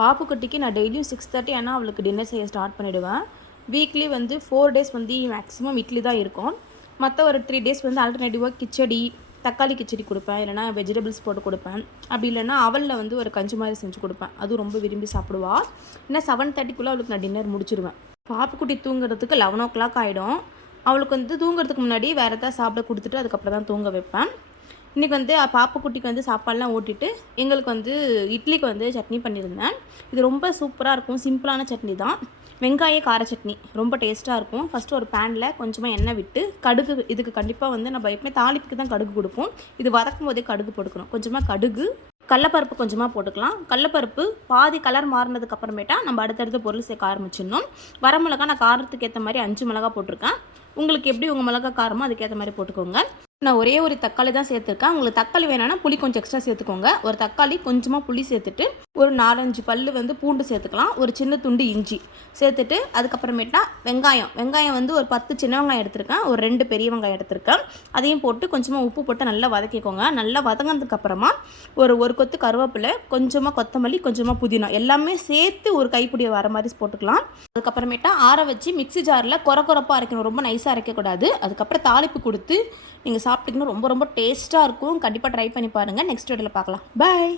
பாப்புக்குட்டிக்கு நான் டெய்லியும் 6:30 ஆனால் அவளுக்கு டின்னர் செய்ய ஸ்டார்ட் பண்ணிவிடுவேன். வீக்லி வந்து 4 டேஸ் வந்து மேக்ஸிமம் இட்லி தான் இருக்கும். மற்ற ஒரு 3 டேஸ் வந்து ஆல்டர்னேட்டிவாக கிச்சடி, தக்காளி கிச்சடி கொடுப்பேன், இல்லைனா வெஜிடபிள்ஸ் போட்டு கொடுப்பேன். அப்படி இல்லைனா அவளில் வந்து ஒரு கஞ்சி மாதிரி செஞ்சு கொடுப்பேன். அதுவும் ரொம்ப விரும்பி சாப்பிடுவாள். ஏன்னா 7:30க்குள்ளே அவளுக்கு நான் டின்னர் முடிச்சிடுவேன். பாப்புக்குட்டி தூங்குறதுக்கு 11 o'clock ஆகிடும். அவளுக்கு வந்து தூங்குறதுக்கு முன்னாடி வேறு எதாவது சாப்பிட கொடுத்துட்டு அதுக்கப்புறம் தான் தூங்க வைப்பேன். இன்றைக்கி வந்து பாப்புக்குட்டிக்கு வந்து சாப்பாடெலாம் ஓட்டிட்டு எங்களுக்கு வந்து இட்லிக்கு வந்து சட்னி பண்ணியிருந்தேன். இது ரொம்ப சூப்பராக இருக்கும். சிம்பிளான சட்னி தான். வெங்காய கார சட்னி ரொம்ப டேஸ்ட்டாக இருக்கும். ஃபஸ்ட்டு ஒரு பேனில் கொஞ்சமாக எண்ணெய் விட்டு கடுகு, இதுக்கு கண்டிப்பாக வந்து நம்ம எப்பவுமே தாளிப்புக்கு தான் கடுகு கொடுப்போம். இது வதக்கும் போதே கடுகு போட்டுக்கணும். கொஞ்சமாக கடுகு, கடலப்பருப்பு கொஞ்சமாக போட்டுக்கலாம். கடலப்பருப்பு பாதி கலர் மாறினதுக்கு அப்புறமேட்டா நம்ம அடுத்தடுத்த பொருள் சேர்க்க ஆரம்பிச்சிடணும். வரமிளகா நான் காரத்துக்கு ஏற்ற மாதிரி 5 மிளகா போட்டிருக்கேன். உங்களுக்கு எப்படி உங்கள் மிளகா காரமோ அதுக்கேற்ற மாதிரி போட்டுக்கோங்க. நான் ஒரே ஒரு தக்காளி தான் சேர்த்துருக்கேன். உங்களுக்கு தக்காளி வேணான்னா புளி கொஞ்சம் எக்ஸ்ட்ரா சேர்த்துக்கோங்க. ஒரு தக்காளி, கொஞ்சமாக புளி சேர்த்துட்டு ஒரு 4-5 பல் வந்து பூண்டு சேர்த்துக்கலாம். ஒரு சின்ன துண்டு இஞ்சி சேர்த்துட்டு அதுக்கப்புறமேட்டா வெங்காயம் வந்து ஒரு 10 சின்ன வெங்காயம் எடுத்திருக்கேன், ஒரு 2 பெரிய வெங்காயம் எடுத்திருக்கேன். அதையும் போட்டு கொஞ்சமாக உப்பு போட்டு நல்லா வதக்கிக்கோங்க. நல்லா வதங்கினதுக்கப்புறமா ஒரு கொத்து கருவேப்பிலை, கொஞ்சமாக கொத்தமல்லி, கொஞ்சமாக புதினா எல்லாமே சேர்த்து ஒரு கைப்பிடி வர மாதிரி போட்டுக்கலாம். அதுக்கப்புறமேட்டா ஆற வச்சு மிக்ஸி ஜாரில் கொரப்பாக அரைக்கணும். ரொம்ப நைஸாக அரைக்கக்கூடாது. அதுக்கப்புறம் தாளிப்பு கொடுத்து நீங்கள் சாப்பிட்டிங்கன்னா ரொம்ப ரொம்ப டேஸ்ட்டாக இருக்கும். கண்டிப்பாக ட்ரை பண்ணி பாருங்கள். நெக்ஸ்ட் வீடியோவில் பார்க்கலாம். பாய்.